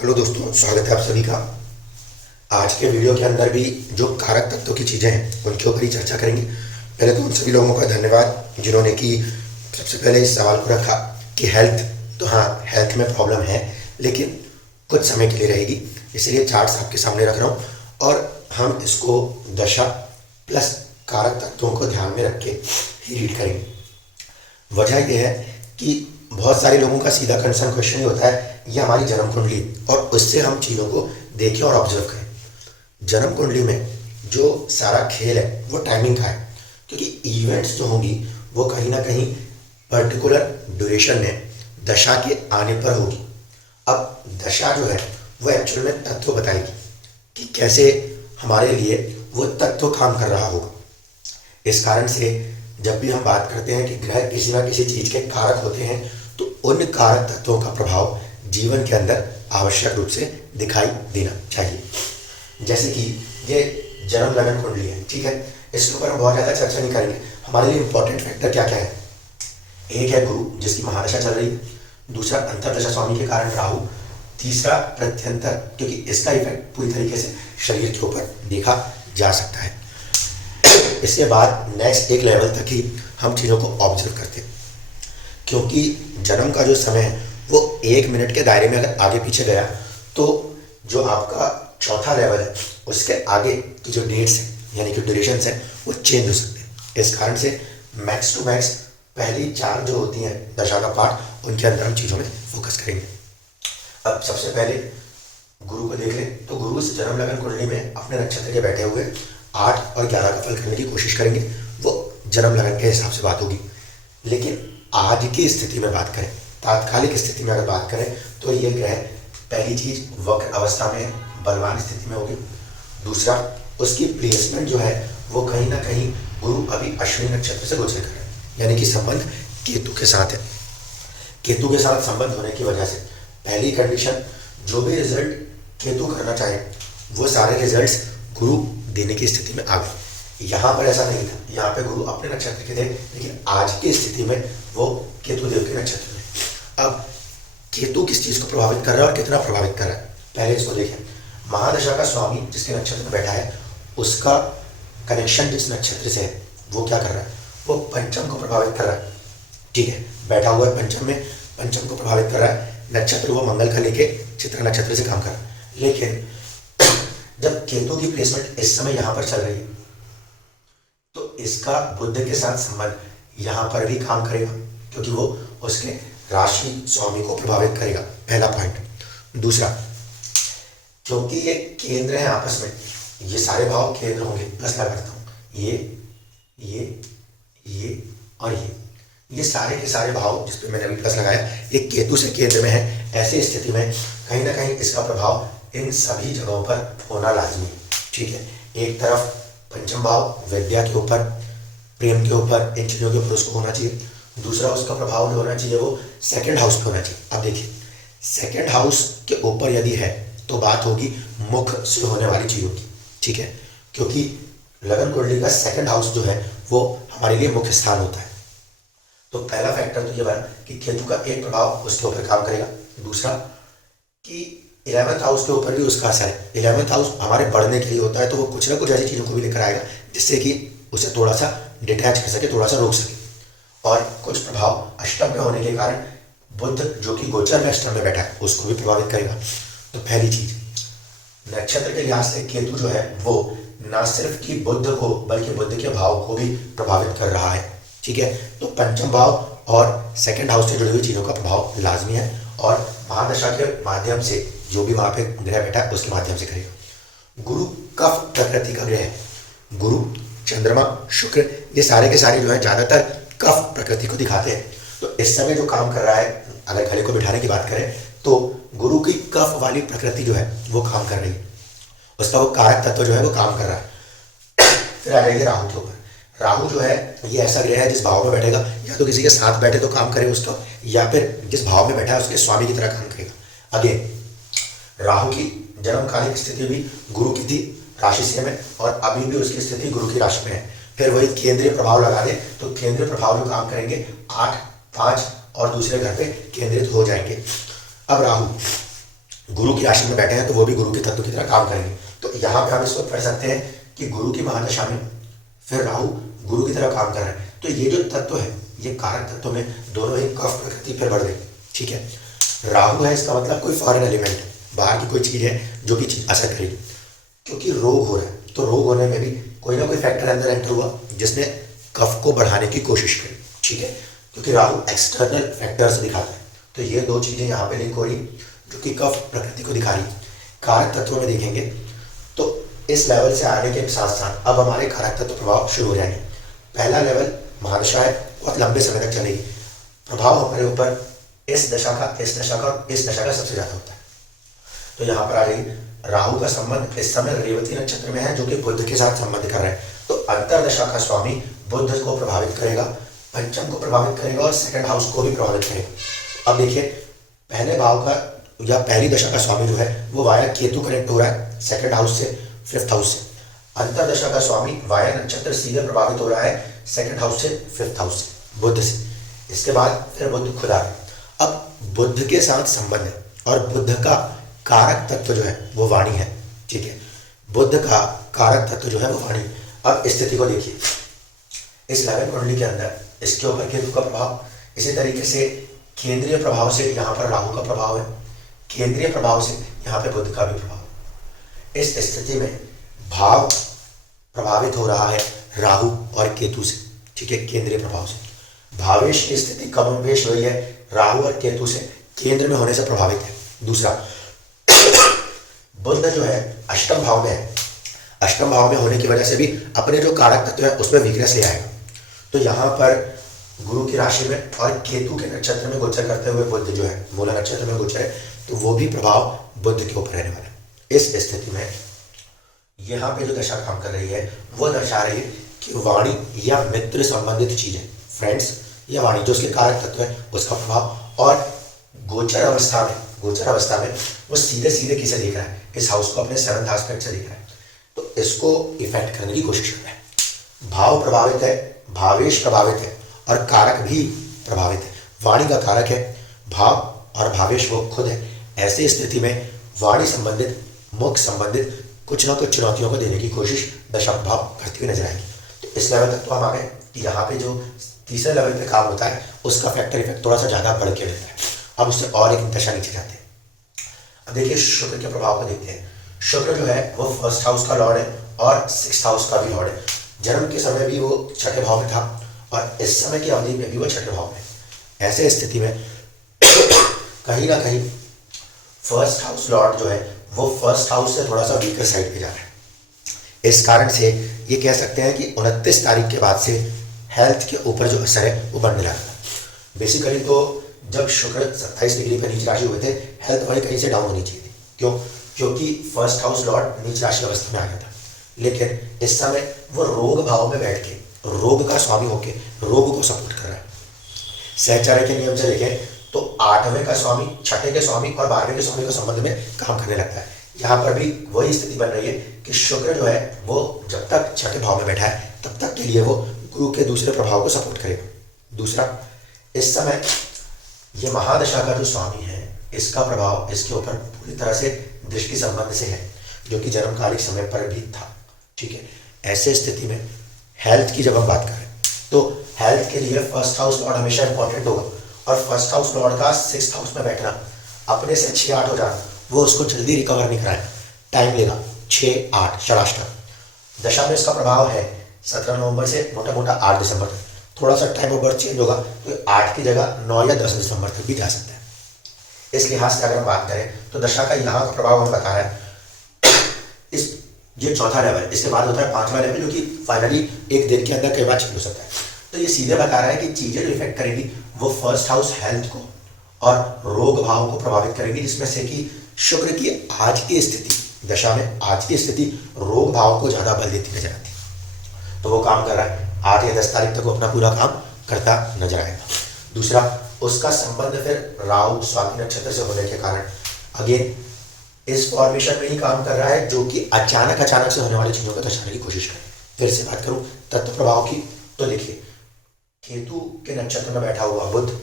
Hello दोस्तों, स्वागत है आप सभी का। आज के वीडियो के अंदर भी जो कारक तत्वों की चीज़ें हैं उनके ऊपर ही चर्चा करेंगे। पहले तो उन सभी लोगों का धन्यवाद जिन्होंने कि सबसे पहले इस सवाल को रखा कि हेल्थ, तो हाँ, हेल्थ में प्रॉब्लम है लेकिन कुछ समय के लिए रहेगी, इसलिए चार्ट्स आपके सामने रख रहा हूँ और हम इसको दशा प्लस कारक तत्वों को ध्यान में रख के ही रीड करेंगे। वजह यह है कि बहुत सारे लोगों का सीधा कंसर्न क्वेश्चन ही होता है ये हमारी जन्म कुंडली और उससे हम चीज़ों को देखें और ऑब्जर्व करें। जन्म कुंडली में जो सारा खेल है वो टाइमिंग का है, क्योंकि इवेंट्स जो होंगी वो कहीं ना कहीं पर्टिकुलर ड्यूरेशन में दशा के आने पर होगी। अब दशा जो है वो एक्चुअल में तत्व बताएगी कि कैसे हमारे लिए वो तत्व काम कर रहा होगा। इस कारण से जब भी हम बात करते हैं कि ग्रह किसी ना किसी चीज़ के कारक होते हैं तो उन कारक तत्वों का प्रभाव जीवन के अंदर आवश्यक रूप से दिखाई देना चाहिए। जैसे कि ये जन्म लगन कुंडली है, ठीक है, इसके ऊपर हम बहुत ज़्यादा चर्चा नहीं करेंगे। हमारे लिए इंपॉर्टेंट फैक्टर क्या क्या है? एक है गुरु जिसकी महादशा चल रही है, दूसरा अंतरदशा स्वामी के कारण राहु, तीसरा प्रत्यंतर, क्योंकि इसका इफेक्ट पूरी तरीके से शरीर के ऊपर देखा जा सकता है। इसके बाद नेक्स्ट एक लेवल तक ही हम चीज़ों को ऑब्जर्व करते हैं, क्योंकि जन्म का जो समय है वो 1 मिनट के दायरे में अगर आगे पीछे गया तो जो आपका चौथा लेवल है उसके आगे की जो डेट्स हैं यानी कि ड्यूरेशंस हैं वो चेंज हो सकते हैं। इस कारण से मैक्स टू मैक्स पहली 4 जो होती हैं दशा का पार्ट, उनके अंदर हम चीज़ों में फोकस करेंगे। अब सबसे पहले गुरु को देख लें तो गुरु इस जन्म लगन कुंडली में अपने नक्षत्र के बैठे हुए 8 और 11 का फल करने की कोशिश करेंगे। वो जन्म लगन के हिसाब से बात होगी, लेकिन आज की स्थिति में बात करें, तात्कालिक स्थिति में अगर बात करें तो ये ग्रह पहली चीज वक्र अवस्था में बलवान स्थिति में होगी। दूसरा, उसकी प्लेसमेंट जो है वो कहीं ना कहीं गुरु अभी अश्विनी नक्षत्र से गोचर कर रहा है, यानी कि संबंध केतु के साथ है। केतु के साथ संबंध होने की वजह से पहली कंडीशन, जो भी रिजल्ट केतु करना चाहे वो सारे रिजल्ट्स गुरु देने की स्थिति में आ गए। यहाँ पर ऐसा नहीं था, यहाँ पे गुरु अपने नक्षत्र के थे, लेकिन आज की स्थिति में वो केतु देव के नक्षत्र में। अब केतु किस चीज को प्रभावित कर रहा है और कितना प्रभावित कर रहा है, पहले इसको देखें। महादशा का स्वामी जिसके नक्षत्र में बैठा है उसका कनेक्शन जिस नक्षत्र से है वो क्या कर रहा है, वो पंचम को प्रभावित कर रहा है। ठीक है, बैठा हुआ है पंचम में, पंचम को प्रभावित कर रहा है। नक्षत्र वो मंगल का लेके चित्र नक्षत्र से काम कर रहा है। लेकिन जब केतु की प्लेसमेंट इस समय यहां पर चल रही है तो इसका बुध के साथ संबंध यहां पर भी काम करेगा, क्योंकि वो उसके राशि स्वामी को प्रभावित करेगा, पहला पॉइंट। दूसरा, क्योंकि ये केंद्र है आपस में, ये सारे भाव केंद्र होंगे, प्लस लगाता हूं, ये और ये सारे के सारे भाव जिस पे मैंने अभी प्लस लगाया ये केतु से केंद्र में है। ऐसी स्थिति में कहीं ना कहीं इसका प्रभाव इन सभी जगहों पर होना लाजमी है। ठीक है, एक तरफ पंचम भाव विद्या के ऊपर, प्रेम के ऊपर, इन चीज़ों के ऊपर उसको होना चाहिए। दूसरा, उसका प्रभाव जो होना चाहिए वो सेकंड हाउस पे होना चाहिए। अब देखिए, सेकंड हाउस के ऊपर यदि है तो बात होगी मुख से होने वाली चीज़ों की। ठीक है, क्योंकि लगन कुंडली का सेकंड हाउस जो है वो हमारे लिए मुख्य स्थान होता है। तो पहला फैक्टर तो ये बना कि केतु का एक प्रभाव उसके ऊपर काम करेगा। दूसरा कि 11th हाउस के ऊपर भी उसका असर है। 11th हाउस हमारे बढ़ने के लिए होता है, तो वो कुछ ना कुछ ऐसी चीज़ों को भी लेकर आएगा जिससे कि उसे थोड़ा सा डिटैच कर सके, थोड़ा सा रोक सके। और कुछ प्रभाव अष्टम में होने के कारण बुध जो कि गोचर में अष्टम में बैठा है उसको भी प्रभावित करेगा। तो पहली चीज, नक्षत्र के लिहाज से केतु जो है वो न सिर्फ कि बुध को बल्कि बुध के भाव को भी प्रभावित कर रहा है। ठीक है, तो पंचम भाव और सेकंड हाउस से जुड़ी हुई चीज़ों का प्रभाव लाजमी है और महादशा के माध्यम से जो भी वहाँ पे ग्रह बैठा है उसके माध्यम से करेगा। गुरु कफ प्रकृति का ग्रह है। गुरु, चंद्रमा, शुक्र, ये सारे के सारे जो है ज़्यादातर कफ प्रकृति को दिखाते हैं। तो इस समय जो काम कर रहा है, अगर घड़े को बिठाने की बात करें तो गुरु की कफ वाली प्रकृति जो है वो काम कर रही है, उसका वो कारक तत्व जो है वो काम कर रहा है। फिर आ जाएगी राहु के ऊपर। राहु जो है ये ऐसा ग्रह है जिस भाव में बैठेगा या तो किसी के साथ बैठे तो काम करे उसका, या फिर जिस भाव में बैठा है उसके स्वामी की तरह काम करेगा। अगेन, राहु की जन्मकालिक स्थिति भी गुरु की थी राशि से में, और अभी भी उसकी स्थिति गुरु की राशि में है। फिर वही केंद्रीय प्रभाव लगा दे तो केंद्रीय प्रभाव जो काम करेंगे 8, 5 और दूसरे घर पे केंद्रित हो जाएंगे। अब राहु गुरु की राशि में बैठे हैं तो वो भी गुरु के तत्व की तरह काम करेंगे। तो यहाँ पे हम इसको पढ़ सकते हैं कि गुरु की महादशा में फिर राहु गुरु की तरह काम कर रहा है। तो ये जो तत्व है, ये कारक तत्व में दोनों ही कफ प्रकृति फिर बढ़ गई। ठीक है, राहु है, इसका मतलब कोई फॉरेन एलिमेंट, बाहर की कोई चीज़ है जो कि चीज़ असर करेगी। क्योंकि रोग हो रहा है तो रोग होने में भी कोई ना कोई फैक्टर अंदर एंटर हुआ जिसने कफ को बढ़ाने की कोशिश करी। ठीक है, क्योंकि राहु एक्सटर्नल फैक्टर्स दिखाता है। तो ये दो चीज़ें यहाँ पे लिंक हो रही जो कि कफ प्रकृति को दिखा रही। कारक तत्वों में देखेंगे तो इस लेवल से आने के साथ साथ अब हमारे कारक तत्व प्रभाव शुरू हो जाएंगे। पहला लेवल महादशा है, बहुत लंबे समय तक चलेगी। प्रभाव हमारे ऊपर इस दशा का, इस दशा का और इस दशा का सबसे ज़्यादा होता है। तो यहाँ पर आ रही राहु का संबंध इस समय रेवती नक्षत्र में है जो कि बुध के साथ संबंध कर रहा है। तो अंतरदशा का स्वामी बुध को प्रभावित करेगा, पंचम को प्रभावित करेगा और सेकंड हाउस को भी प्रभावित करेगा। अब देखिए, पहले भाव का या पहली दशा का स्वामी जो है वो वाया केतु कनेक्ट हो रहा है सेकंड हाउस से, फिफ्थ हाउस से। अंतरदशा का स्वामी वाया नक्षत्र सीधे प्रभावित हो रहा है सेकंड हाउस से, फिफ्थ हाउस से, बुध से। इसके बाद फिर बुध खुद आ रहा है। अब बुध के साथ संबंध है और बुध का कारक तत्व जो है वो वाणी है। ठीक है, बुध का कारक तत्व जो है वो वाणी। अब स्थिति को देखिए, इस लगन कुंडली के अंदर इसके ऊपर केतु का प्रभाव, इसी तरीके से केंद्रीय प्रभाव से यहाँ पर राहु का प्रभाव है, केंद्रीय प्रभाव से यहाँ पे बुध का भी प्रभाव। इस स्थिति में भाव प्रभावित हो रहा है राहु और केतु से। ठीक है, केंद्रीय प्रभाव से। भावेश की स्थिति कमोवेश हुई है राहु और केतु से, केंद्र में होने से प्रभावित है। दूसरा, बुध जो है अष्टम भाव में है, अष्टम भाव में होने की वजह से भी अपने जो कारक तत्व है उसमें वीकनेस ले आएगा। तो यहाँ पर गुरु की राशि में और केतु के नक्षत्र में गोचर करते हुए बुध जो है मूला नक्षत्र में गोचर है, तो वो भी प्रभाव बुध के ऊपर रहने वाला है। इस स्थिति में यहाँ पे जो दशा काम कर रही है वो दर्शा रही है कि वाणी या मित्र संबंधित चीजें, फ्रेंड्स या वाणी जो उसके कारक तत्व है उसका प्रभाव। और गोचर अवस्था में वो सीधे सीधे किसे देख रहा है, इस हाउस को अपने सेवंथ एस्पेक्ट से देख रहा है, तो इसको इफेक्ट करने की कोशिश कर रहा है। भाव प्रभावित है, भावेश प्रभावित है और कारक भी प्रभावित है। वाणी का कारक है भाव और भावेश वो खुद है। ऐसी स्थिति में वाणी संबंधित, मुख संबंधित कुछ ना कुछ चुनौतियों को देने की कोशिश दशा प्रभाव करती हुई नजर आएगी। तो इस लेवल तक तो हम आ गए कि यहाँ पे जो तीसरे लेवल पे काम होता है उसका फैक्टर इफेक्ट थोड़ा सा ज़्यादा बढ़ के रहता है। अब उससे और एक दशा नीचे जाते हैं। अब देखिए शुक्र के प्रभाव को देखते हैं। शुक्र जो है वो फर्स्ट हाउस का लॉर्ड है और सिक्स्थ हाउस का भी लॉर्ड है। जन्म के समय भी वो छठे भाव में था और इस समय की अवधि में भी वो छठे भाव में। ऐसे स्थिति में कहीं ना कहीं फर्स्ट हाउस लॉर्ड जो है वो फर्स्ट हाउस से थोड़ा सा वीकर साइड पे जा रहा है। इस कारण से ये कह सकते हैं कि 29 तारीख के बाद से हेल्थ के ऊपर जो असर है वो बढ़ने लगा। बेसिकली तो जब शुक्र 27 डिग्री पर नीच राशि हुए थे, हेल्थ वही कहीं से डाउन होनी चाहिए थी। क्यों? क्योंकि फर्स्ट हाउस लॉर्ड नीच राशि अवस्था में आ गया था। लेकिन इस समय वो रोग भाव में बैठ के रोग का स्वामी होके रोग को सपोर्ट कर रहा है। सहचार्य के नियम से देखें तो 8वें का स्वामी, 6ठे के स्वामी और 12वें के स्वामी के संबंध में काम करने लगता है। यहाँ पर भी वही स्थिति बन रही है कि शुक्र जो है वो जब तक छठे भाव में बैठा है तब तक के लिए वो गुरु के दूसरे प्रभाव को सपोर्ट करेगा। दूसरा, इस समय ये महादशा का जो स्वामी है इसका प्रभाव इसके ऊपर पूरी तरह से दृष्टि संबंध से है, जो कि जन्मकालिक समय पर भी था। ठीक है, ऐसे स्थिति में हेल्थ की जब हम बात करें तो हेल्थ के लिए फर्स्ट हाउस लॉर्ड हमेशा इंपॉर्टेंट होगा और फर्स्ट हाउस लॉर्ड का सिक्स्थ हाउस में बैठना, अपने से 6-8 हो जाना, वो उसको जल्दी रिकवर नहीं कराएगा, टाइम लेगा। 6-8 षडाष्टक दशा में इसका प्रभाव है 17 नवंबर से मोटा मोटा 8 दिसंबर तक। थोड़ा सा टाइम ऑफ बर्थ चेंज होगा तो 8 की जगह 9 या 10 दिसंबर तक भी जा सकता है। इस लिहाज से अगर हम बात करें तो दशा का यहाँ का प्रभाव हमें बता रहा है। इस ये चौथा लेवल, इसके बाद होता है 5वां लेवल, जो कि फाइनली एक दिन के अंदर कई बार चेंज हो सकता है। तो ये सीधे बता रहा है कि चीजें जो इफेक्ट करेंगी वो फर्स्ट हाउस हेल्थ को और रोग भाव को प्रभावित करेंगी, जिसमें से कि शुक्र की आज की स्थिति दशा में आज की स्थिति रोग भाव को ज्यादा बल देती नजर आती है। तो वो काम कर रहा है, 8 या 10 तारीख तक वो अपना पूरा काम करता नजर आएगा। दूसरा, उसका संबंध फिर राहु स्वाति नक्षत्र से होने के कारण अगेन इस फॉर्मेशन में ही काम कर रहा है, जो कि अचानक से होने वाली चीजों को दर्शाने की कोशिश करे। फिर से बात करूं तत्व प्रभाव की तो देखिए केतु के नक्षत्र में बैठा हुआ बुध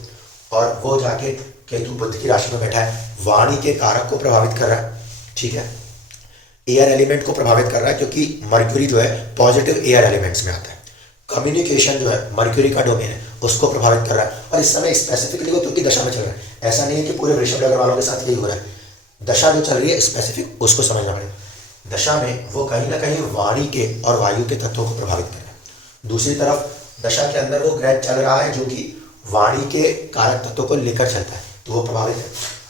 और वो जाके केतु बुध की राशि में बैठा है, वाणी के कारक को प्रभावित कर रहा है, ठीक है। एयर एलिमेंट को प्रभावित कर रहा है क्योंकि मर्क्यूरी जो है पॉजिटिव एयर एलिमेंट्स में आता है। कम्युनिकेशन जो है मर्क्यूरी का डोमेन है, उसको प्रभावित कर रहा है। और इस समय स्पेसिफिकली वो क्योंकि दशा में चल रहा है, ऐसा नहीं है कि पूरे वृषभ लग्न वालों के साथ यही हो रहा है। दशा जो चल रही है स्पेसिफिक, उसको समझना पड़ेगा। दशा में वो कहीं ना कहीं वाणी के और वायु के तत्वों को प्रभावित कर रहा है। दूसरी तरफ दशा के अंदर वो ग्रह चल रहा है जो कि वाणी के कारक तत्वों को लेकर चलता है, तो वो प्रभावित है।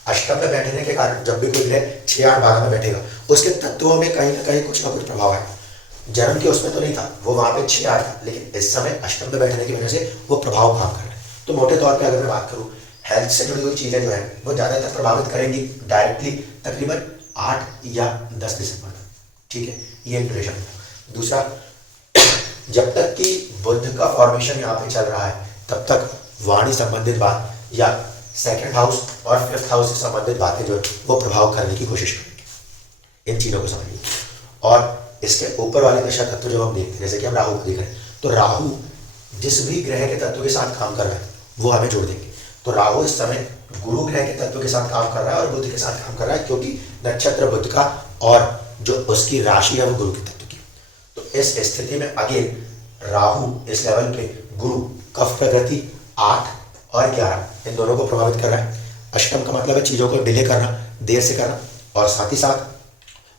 अष्टम में बैठने के कारण जब भी कोई ग्रह 6, 8, 12 में बैठेगा, उसके तत्वों में कहीं ना कहीं कुछ ना कुछ प्रभाव है। जन्म के उसमें तो नहीं था, वो वहां पे 6, 8 था, लेकिन इस समय अष्टम में बैठने की वजह से वो प्रभाव काम कर रहा है। तो मोटे तौर पे अगर मैं बात करूँ, हेल्थ से जुड़ी हुई चीजें जो है वो ज्यादातर प्रभावित करेंगी डायरेक्टली तकरीबन 8 या 10 दिसंबर तक, ठीक है। ये ड्यूरेशन है। दूसरा, जब तक कि बुध का फॉर्मेशन यहाँ पे चल रहा है तब तक वाणी संबंधित बात या सेकंड हाउस और फिफ्थ हाउस से संबंधित बातें जो है वो प्रभाव करने की कोशिश करेंगे। इन चीजों को समझिए। और इसके ऊपर वाले दशा तत्व जो हम देखते हैं, जैसे कि हम राहु को देख रहे हैं, तो राहु जिस भी ग्रह के तत्व के साथ काम कर रहा है वो हमें जोड़ देंगे। तो राहु इस समय गुरु ग्रह के तत्व के साथ काम कर रहा है और बुध के साथ काम कर रहा है, क्योंकि नक्षत्र बुध का और जो उसकी राशि है वो गुरु के तत्व की। तो इस स्थिति में अगेन राहु इस लेवल पे गुरु कफ प्रकृति 8 और 11 इन दोनों को प्रभावित कर रहा है। अष्टम का मतलब है चीजों को डिले करना, देर से करना, और साथ ही साथ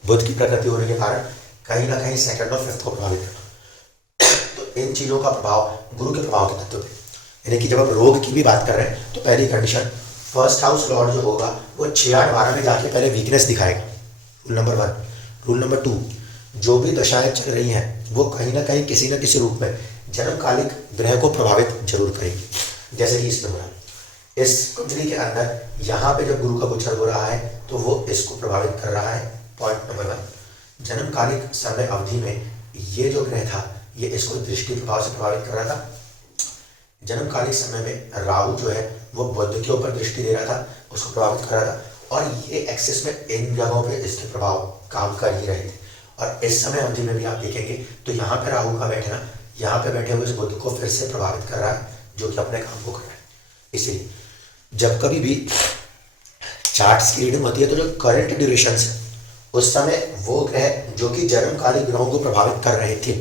बुध की प्रकृति होने के कारण कहीं ना कहीं सेकंड और फिफ्थ को प्रभावित करना। तो इन चीजों का प्रभाव गुरु के प्रभाव के तत्व पे, यानी कि जब हम रोग की भी बात कर रहे हैं तो पहली कंडीशन, फर्स्ट हाउस लॉर्ड जो होगा वो 6, 8, 12 में जाके पहले वीकनेस दिखाएगा, रूल नंबर 1। रूल नंबर 2, जो भी दशाएं चल रही हैं वो कहीं ना कहीं किसी न किसी रूप में जन्मकालिक ग्रह को प्रभावित जरूर करेगी, जैसे कि इसमें हो रहा है। इस कुंडली के अंदर यहाँ पे जब गुरु का गोचर हो रहा है तो वो इसको प्रभावित कर रहा है। पॉइंट नंबर 1, जन्मकालिक समय अवधि में ये जो ग्रह था ये इसको दृष्टि प्रभाव से प्रभावित कर रहा था। जन्मकालिक समय में राहु जो है वो बुध के ऊपर दृष्टि दे रहा था, उसको प्रभावित कर रहा था, और ये एक्सिस में इन जगहों पे इसके प्रभाव काम कर ही रहे थे। और इस समय अवधि में भी आप देखेंगे तो यहाँ पे राहु का बैठना यहाँ पे बैठे हुए इस बुध को फिर से प्रभावित कर रहा है, जो कि अपने काम को कर रहा है। इसलिए जब कभी भी चार्ट्स की रीडिंग होती है तो जो करंट ड्यूरेशन है उस समय वो ग्रह जो कि जन्मकालिक ग्रहों को प्रभावित कर रहे थे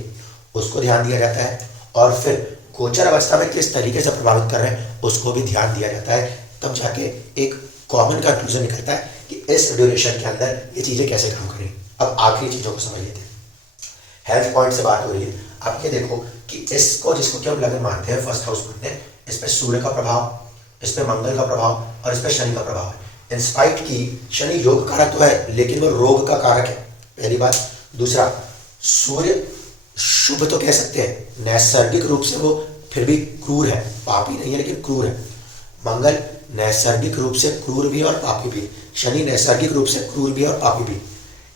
उसको ड्यान दिया जाता है, और फिर गोचर अवस्था में किस तरीके से प्रभावित कर रहे हैं उसको भी ध्यान दिया जाता है। तब जाके एक कॉमन कंक्लूजन निकलता है कि इस ड्यूरेशन के अंदर ये चीजें कैसे काम करेंगी। अब आखिरी चीजों को समझ लेते हैं। हेल्थ पॉइंट से बात हो रही है, आप ये देखो कि इसको जिसको कि हम लग्न मानते हैं, फर्स्ट हाउस मानते हैं, इस पर सूर्य का प्रभाव, इस पर मंगल का प्रभाव और इस पर शनि का प्रभाव है। इंस्पाइट की शनि योग कारक तो है लेकिन वो रोग का कारक है, पहली बात। दूसरा, सूर्य शुभ तो कह सकते हैं, नैसर्गिक रूप से वो फिर भी क्रूर है, पापी नहीं है लेकिन क्रूर है। मंगल नैसर्गिक रूप से क्रूर भी और पापी भी, शनि नैसर्गिक रूप से क्रूर भी और पापी भी।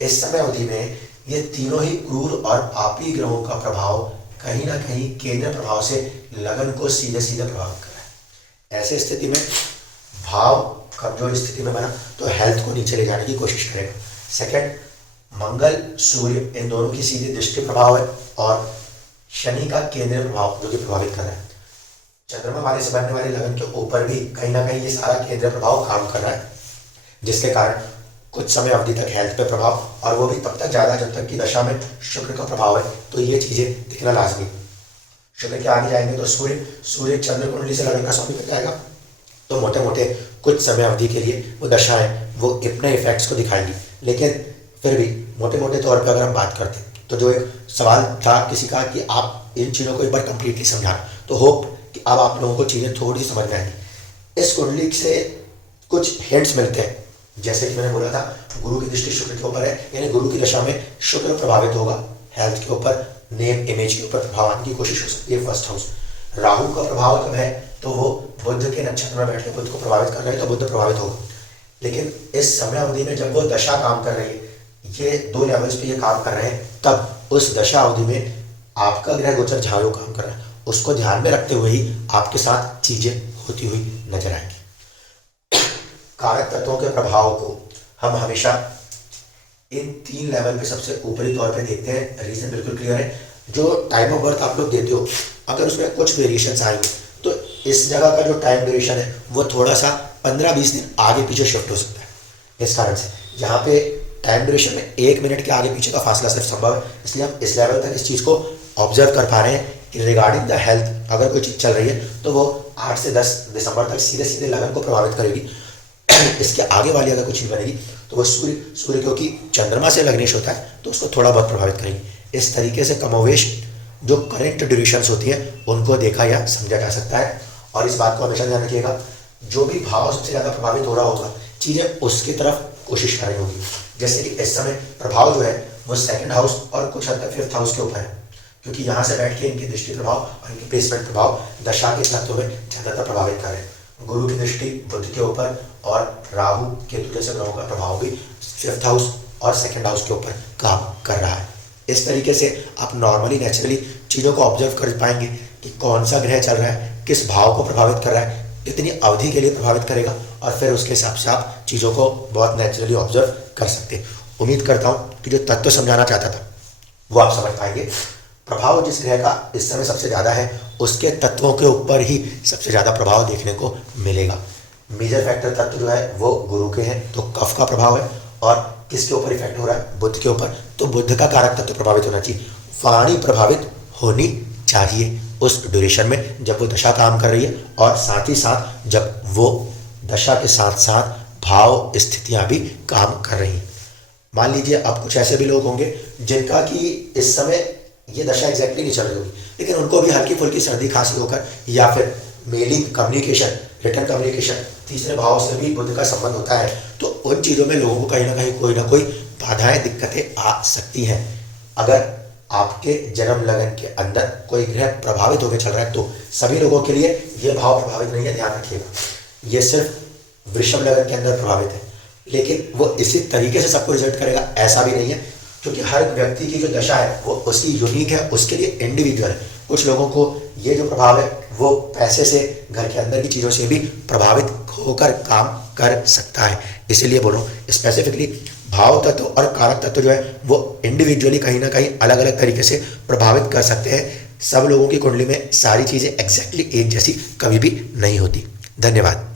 इस समय अवधि में ये तीनों ही क्रूर और पापी ग्रहों का प्रभाव कहीं ना कहीं केंद्र प्रभाव से लगन को सीधे सीधे प्रभावित कर रहा है। ऐसे स्थिति में भाव कमजोर स्थिति में बना तो हेल्थ को नीचे ले जाने की कोशिश करेगा। सेकंड, मंगल सूर्य इन दोनों की सीधी दृष्टि प्रभाव है, और शनि का केंद्रीय प्रभाव जो कि प्रभावित कर रहा है। चंद्रमा वाले से बनने वाले लगन के ऊपर भी कहीं ना कहीं ये सारा केंद्रीय प्रभाव काम कर रहा है, जिसके कारण कुछ समय अवधि तक हेल्थ पे प्रभाव, और वो भी तब तक ज्यादा जब तक की दशा में शुक्र का प्रभाव है। तो ये चीजें दिखना लाजमी। शुक्र के आगे जाएंगे तो सूर्य चंद्र कुंडली से लगन का स्वामी बन जाएगा, तो मोटे मोटे कुछ समय अवधि के लिए वो दशाएं वो इतने इफेक्ट्स को दिखाएंगी। लेकिन फिर भी मोटे मोटे तौर पर अगर हम बात करते हैं तो जो एक सवाल था किसी का कि आप इन चीज़ों को एक बार कंप्लीटली समझा, तो होप कि अब आप लोगों को चीज़ें थोड़ी सी समझ में आएंगी। इस कुंडली से कुछ हिंट्स मिलते हैं, जैसे कि मैंने बोला था गुरु की दृष्टि शुक्र के ऊपर है, यानी गुरु की दशा में शुक्र प्रभावित होगा, हेल्थ के ऊपर, नेम इमेज के ऊपर प्रभाव आने की कोशिश हो सकती है। फर्स्ट हाउस राहु का प्रभाव जब है तो वो बुध के नक्षत्र में बैठ के बुध को प्रभावित कर रहे हैं, तो बुध प्रभावित होगा। लेकिन इस समय अवधि में जब वो दशा काम कर रही है, ये 2 लेवल्स पे ये काम कर रहे हैं, तब उस दशा अवधि में आपका ग्रह गोचर जहाँ जो काम कर रहा है उसको ध्यान में रखते हुए ही आपके साथ चीजें होती हुई नजर आएंगी। कारक तत्वों के प्रभाव को हम हमेशा इन 3 लेवल पे सबसे ऊपरी तौर पे देखते हैं। रीजन बिल्कुल क्लियर है। जो टाइम ऑफ बर्थ आप लोग देते हो, अगर उसमें कुछ वेरिएशंस आएंगे तो इस जगह का जो टाइम ड्यूरेशन है वो थोड़ा सा 15-20 दिन आगे पीछे शिफ्ट हो सकता है। इस कारण से यहाँ पे टाइम ड्यूरेशन में 1 मिनट के आगे पीछे का फासला सिर्फ संभव है, इसलिए हम इस लेवल तक इस चीज़ को ऑब्जर्व कर पा रहे हैं कि रिगार्डिंग द हेल्थ अगर कोई चीज़ चल रही है तो वो 8 से 10 दिसंबर तक सीधे सीधे लगन को प्रभावित करेगी। इसके आगे वाली अगर कुछ चीज़ बनेगी तो वो सूर्य क्योंकि चंद्रमा से लग्नेश होता है तो उसको थोड़ा बहुत प्रभावित करेगी। इस तरीके से कमोवेश जो करेंट ड्यूरेशंस होती है उनको देखा या समझा जा सकता है। और इस बात को हमेशा ध्यान रखिएगा, जो भी भाव सबसे ज़्यादा प्रभावित हो रहा होगा चीज़ें उसकी तरफ कोशिश कर रही होगी। जैसे कि इस समय प्रभाव जो है वो 2nd हाउस और कुछ हद तक 5th हाउस के ऊपर है, क्योंकि यहाँ से बैठ के इनकी दृष्टि प्रभाव और इनकी प्लेसमेंट प्रभाव दशा के तत्व में ज़्यादातर प्रभावित कर रहे हैं। गुरु की दृष्टि बुध के ऊपर और राहु केतु जैसे ग्रहों का प्रभाव भी 5th हाउस और 2nd हाउस के ऊपर काम कर रहा है। इस तरीके से आप नॉर्मली नेचुरली चीज़ों को ऑब्जर्व कर पाएंगे कि कौन सा ग्रह चल रहा है, किस भाव को प्रभावित कर रहा है, कितनी अवधि के लिए प्रभावित करेगा, और फिर उसके हिसाब से आप चीज़ों को बहुत नेचुरली ऑब्जर्व कर सकते हैं। उम्मीद करता हूँ कि जो तत्व समझाना चाहता था वो आप समझ पाएंगे। प्रभाव जिस ग्रह का इस समय सबसे ज़्यादा है उसके तत्वों के ऊपर ही सबसे ज़्यादा प्रभाव देखने को मिलेगा। मेजर फैक्टर तत्व जो है वो गुरु के हैं तो कफ का प्रभाव है, और किसके ऊपर इफेक्ट हो रहा है, बुध के ऊपर, तो बुध का कारक तत्व प्रभावित होना चाहिए। वाणी प्रभावित होनी चाहिए उस ड्यूरेशन में जब वो दशा काम कर रही है, और साथ ही साथ जब वो दशा के साथ साथ भाव स्थितियां भी काम कर रही हैं। मान लीजिए अब कुछ ऐसे भी लोग होंगे जिनका कि इस समय ये दशा एग्जैक्टली नहीं चल रही होगी, लेकिन उनको भी हल्की फुल्की सर्दी खांसी होकर या फिर मेलिंग कम्युनिकेशन, रिटर्न कम्युनिकेशन, तीसरे भाव से भी बुध का संबंध होता है, तो उन चीज़ों में लोगों को कहीं ना कोई बाधाएं दिक्कतें आ सकती हैं। अगर आपके जन्म लगन के अंदर कोई ग्रह प्रभावित होकर चल रहा है तो सभी लोगों के लिए ये भाव प्रभावित नहीं है, ध्यान रखिएगा। ये सिर्फ वृषभ लगन के अंदर प्रभावित है, लेकिन वो इसी तरीके से सबको रिजल्ट करेगा ऐसा भी नहीं है, क्योंकि हर व्यक्ति की जो दशा है वो उसकी यूनिक है, उसके लिए इंडिविजुअल है। कुछ लोगों को ये जो प्रभाव है वो पैसे से, घर के अंदर की चीज़ों से भी प्रभावित होकर काम कर सकता है। इसीलिए बोलो स्पेसिफिकली भाव तत्व और कारक तत्व जो है वो इंडिविजुअली कहीं ना कहीं अलग अलग तरीके से प्रभावित कर सकते हैं। सब लोगों की कुंडली में सारी चीज़ें एग्जैक्टली एक जैसी कभी भी नहीं होती। धन्यवाद।